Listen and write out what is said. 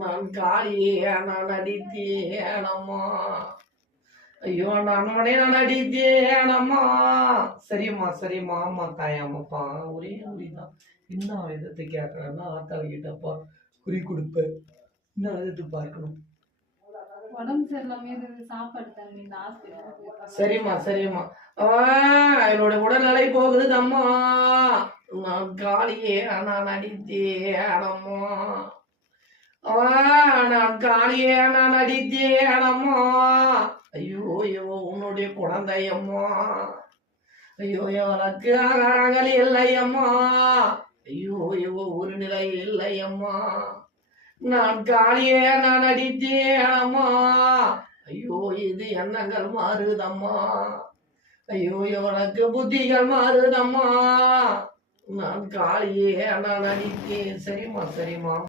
நான் காளியே நான் நடித்தேனம்மா. ஐயோ நான் நடித்தேனம்மா. சரிம்மா சரிம்மா, ஆமா தாயாமப்பா, ஒரே குறிதான். என்ன விதத்தை கேட்கறேன்னா ஆத்தாள் கிட்டப்பா குறி கொடுப்பேன். என்ன விதத்தை பார்க்கணும். உடம்பு சரியில்லாம சாப்பாடு தண்ணி இந்த சரிம்மா சரிம்மா. என்னோட உடல்நிலை போகுது அம்மா. நான் காளியே நான் நடித்தேனம்மா. நான் காளியே நான் நடித்தேனம்மா. ஐயோ ஐயோ உன்னுடைய குழந்தையம்மா. ஐயோ எனக்கு ஆகாரங்கள் இல்லையம்மா. ஐயோ ஐயோ ஒரு நிலை இல்லையம்மா. நான் காளியே நான் நடித்தேனம்மா. ஐயோ இது எண்ணங்கள் மாறுதம்மா. ஐயோ எனக்கு புத்திகள் மாறுதம்மா. நான் காளியே நான் நடித்தேன். சரிம்மா சரிம்மா.